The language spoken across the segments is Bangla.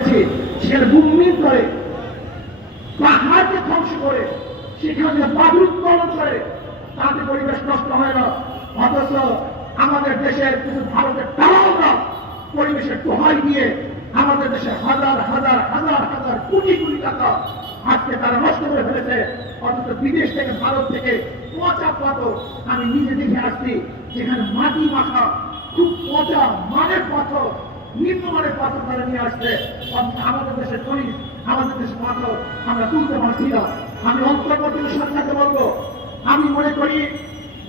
সেখানে বুমমিন করে, পাহাড়কে ধ্বংস করে, সেখানে বাদুর উত্তোলন করে, তাতে পরিবেশ নষ্ট হয় না। অথচ আমাদের দেশের কিছু ভারতের দালালরা পরিবেশের দোহাই দিয়ে আমাদের দেশে হাজার হাজার হাজার হাজার কোটি কোটি টাকা আজকে তারা নষ্ট করে ফেলেছে। অথচ বিদেশ থেকে, ভারত থেকে পচা পাথর আমি নিজে দেখে আসছি, যেখানে মাটি মাখা খুব পচা মানের পাথর, নিম্নমানের পাথর তারা নিয়ে আসছে। আমাদের দেশের খনিজ, আমাদের দেশের পাথর আমরা তুলতে পারছি না। আমি অন্তর্বর্তী সরকারকে বলবো, আমি মনে করি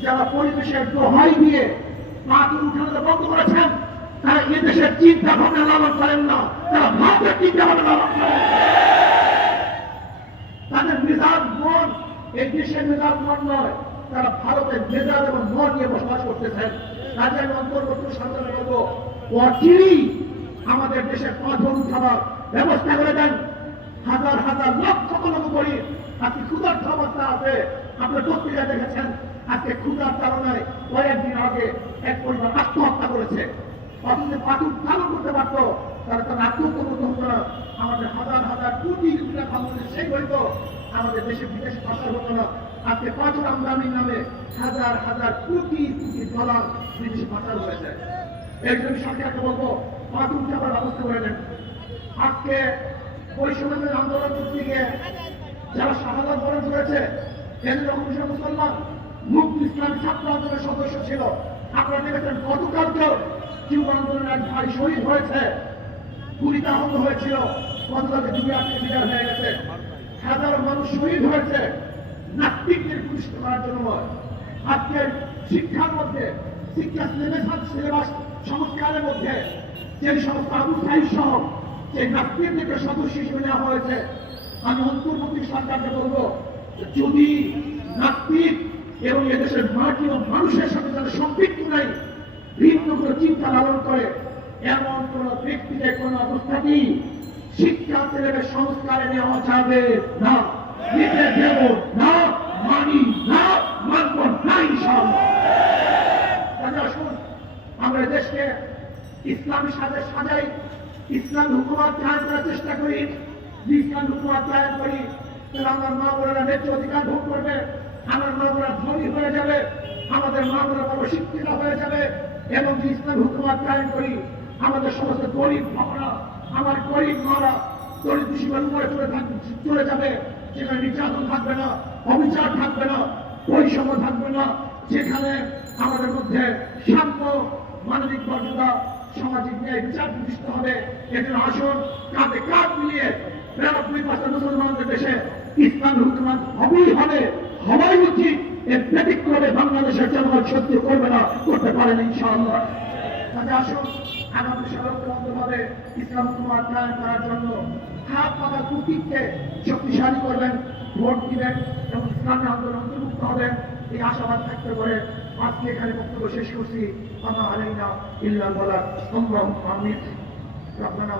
যারা পরিবেশের দোহাই দিয়ে পাথর উঠানো বন্ধ করেছেন, তারা এদেশের চিন্তা ভাবনা লালন করেন না, তারা ভারতের চিন্তা ভাবনা লালন করেন। তাদের মেজাজ মন এই দেশের মেজাজ মন নয়, তারা ভারতের মেজাজ এবং মন নিয়ে বসবাস করতেছেন। কাজে আমি অন্তর্বর্তী সরকারকে বলবো, অচিরেই আমাদের দেশের পাথর উঠাবার ব্যবস্থা করে দেন। হাজার হাজার লক্ষ লক্ষ করে আজকে ক্ষুধার্ত অবস্থা আছে। আপনার পত্রিকা দেখেছেন, আজকে ক্ষুধার কারণে কয়েকদিন আগে এক পরিবার আত্মহত্যা করেছে। অথচ পাথর উত্থাপন করতে পারত, তারা তারা আত্মহত্যা করতে হতো না। আমাদের হাজার হাজার কোটি টাকা সেই হইতো, আমাদের দেশে বিদেশে পাচার হতো না। আজকে পাথর আমদানির নামে হাজার হাজার কোটি কোটি ডলার বিদেশে পাচার হয়েছে। এর জন্য সরকারকে বলবো, পাথর উঠাবার ব্যবস্থা করে দেন। আজকে বৈষম্যের আন্দোলন করতে গিয়ে যারা শাহাদাত বরণ করেছে, এদের অংশ মুসলমান, মুক্তি ইসলামী ছাত্র আন্দোলনের সদস্য ছিল। আপনারা দেখেছেন গতকালকে যুব আন্দোলনের এক ভাই শহীদ হয়েছে, গুলিতে আহত হয়েছিল। গতকালকে যুবী আজকে বিদায় হয়ে গেছে। হাজারো মানুষ শহীদ হয়েছে নাস্তিকদের প্রতিষ্ঠা করার জন্য নয়। আজকের শিক্ষার মধ্যে, শিক্ষা সিলেবাস সংস্কারের মধ্যে যে সমস্ত আবু সাইদ সহ যে নাস্তিকদেরকে সদস্য হিসেবে নেওয়া হয়েছে, আমি অন্তর্বর্তী সরকারকে বলবো, যদি নাস্তিক এবং এদেশের মাটি ও মানুষের সাথে যারা সম্পৃক্ত নেই, ভিন্ন কোনো চিন্তা লালন করে, এমন কোন ব্যক্তিকে কোন অবস্থাতেই শিক্ষা সিলেবাস সংস্কারে নেওয়া যাবে না, নিতে দেব না, মানি না, মানব না ইনশাআল্লাহ। আসুন আমরা দেশকে ইসলামী সাজে সাজাই, ইসলাম হুকুমত কায়েম করার চেষ্টা করি। ইসলাম হুকুমত কায়েম করি, তাহলে আমার মা বোনেরা ন্যায্য অধিকার ভোগ করবে, আমার মা বোনেরা ধনী হয়ে যাবে, আমাদের মা বোনেরা বড় শিক্ষিত হয়ে যাবে। এবং যে ইসলাম হুকুমত কায়েম করি, আমাদের সমস্ত গরিব বাবারা, আমার গরিব মারা দরিদ্র সীমার উপরে চলে যাবে, যেখানে নির্যাতন থাকবে না, অবিচার থাকবে না, বৈষম্য থাকবে না, যেখানে আমাদের মধ্যে শান্ত মানবিক মর্যাদা, সামাজিক ন্যায় বিচার প্রতিষ্ঠা হবে। এদের আসন কাঁধে কাঁধ মিলিয়ে 92% মুসলমানদের দেশে ইসলাম হুকুমত হবেই হবে, হওয়াই উচিত। এর ব্যতিক্রমে বাংলাদেশের জনগণ সহ্য করবে না, করতে পারে না ইনশাআল্লাহ। তাহলে আসুন আগামী সর্বতভাবে ইসলাম হুকুমত কায়েম করার জন্য হাত পাতা কুটিকে শক্তিশালী করবেন, ভোট দিবেন এবং ইসলামী আন্দোলন অন্তর্ভুক্ত হবেন, এই আশাবাদ থাকতে পারে। আজকে এখানে বক্তব্য শেষ করছি। আমা আলাইনা ইল্লাল বালাগ। আল্লাহুম্মা আমিন। রব্বানা